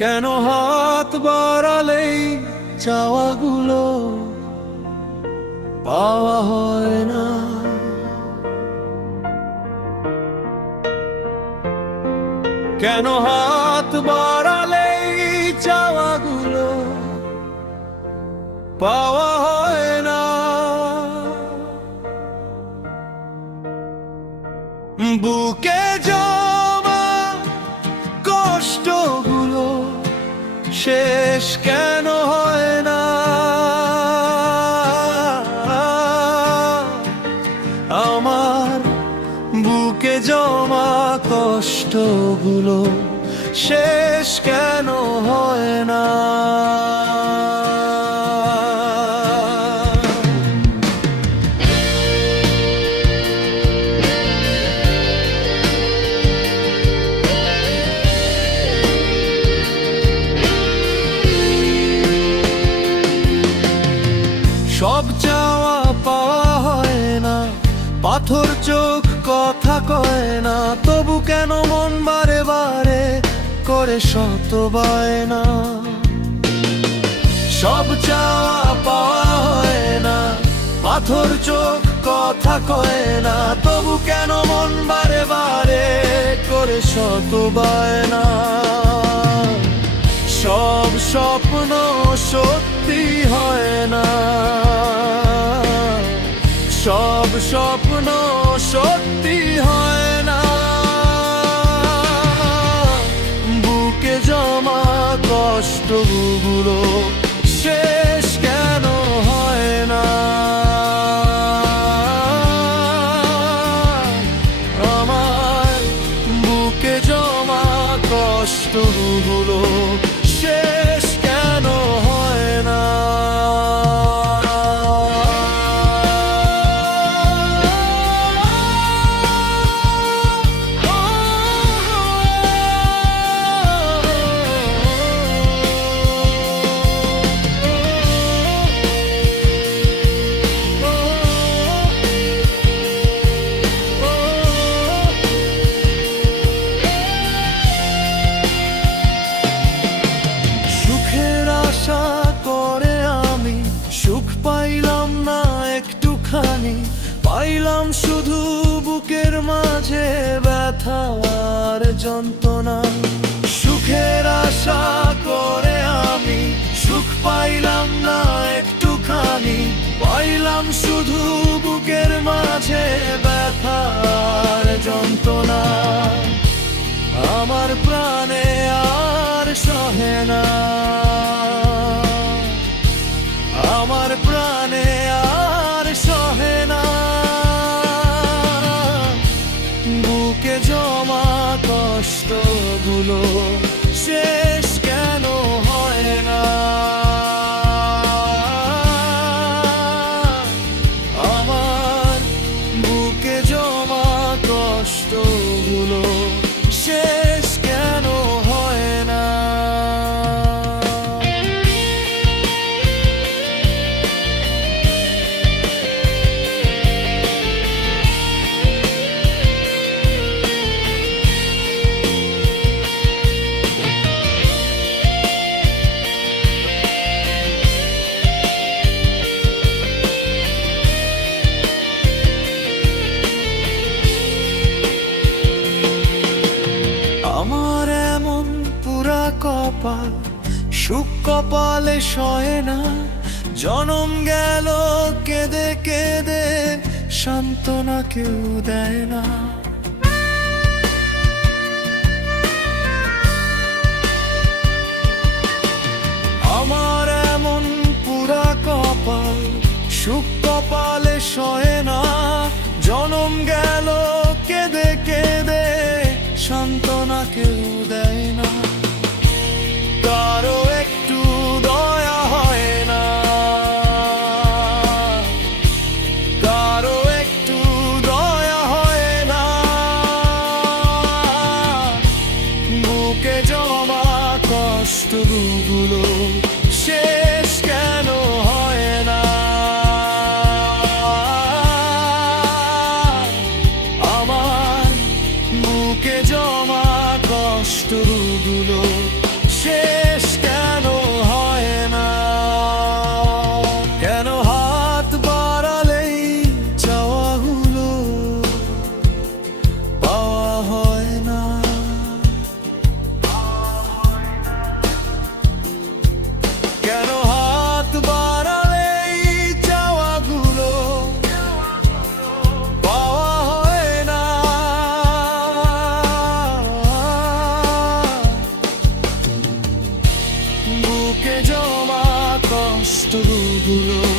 কেন হাত বাড়ালেই চাওয়াগুলো পাওয়া হয় না? কেন হাত বাড়ালেই চাওয়াগুলো পাওয়া হয় না? বুকে জমা কষ্টগুলো শেষ কেন হয় না? আমার বুকে জমা কষ্টগুলো শেষ কেন হয় না? সব চাওয়া পাওয়া হয় না, পাথর চোখ কথা কয় না, তবু কেন মন বারে বারে করে শত বায়না? সব চাওয়া পাওয়া হয় না, পাথর চোখ কথা কয় না, তবু কেন মন বারে বারে করে শত বায়না? সব স্বপ্ন সত্যি হয় না, সব স্বপ্ন সত্যি হয় না। বুকে জমা কষ্টগুলো শেষ কেন হয় না? আমার বুকে জমা কষ্টগুলো শেষ কেন হয় না? পাইলাম না একটুখানি, পাইলাম শুধু বুকের মাঝে ব্যথা আর যন্ত্রণা। সুখের আশা করে আমি সুখ পাইলাম না একটুখানি, পাইলাম শুধু বুকের মাঝে ব্যথা আর যন্ত্রণা। আমার প্রাণে আর সহে না, আমার প্রাণে আর সহে না। বুকে জমা কষ্টগুলো শেষ কেন হয় না? আমার বুকে জমা কষ্টগুলো শেষ কেন হয় না? আমার এমন পুরা কপাল, সুখ কপালে সয় না, জনম গেল কেঁদে কেঁদে সান্ত্বনা কেউ দেয় না। আমার এমন পুরা কপাল, সুখ কপালে সয় না, জনম গেল কেঁদে কেঁদে সান্ত্বনা কেউ দেয় না। কারো একটু দয়া হয় না, কারো একটু দয়া হয় না। বুকে জমা কষ্টগুলো শেষ কেন হয় না? আমার বুকে জমা কষ্ট গুলো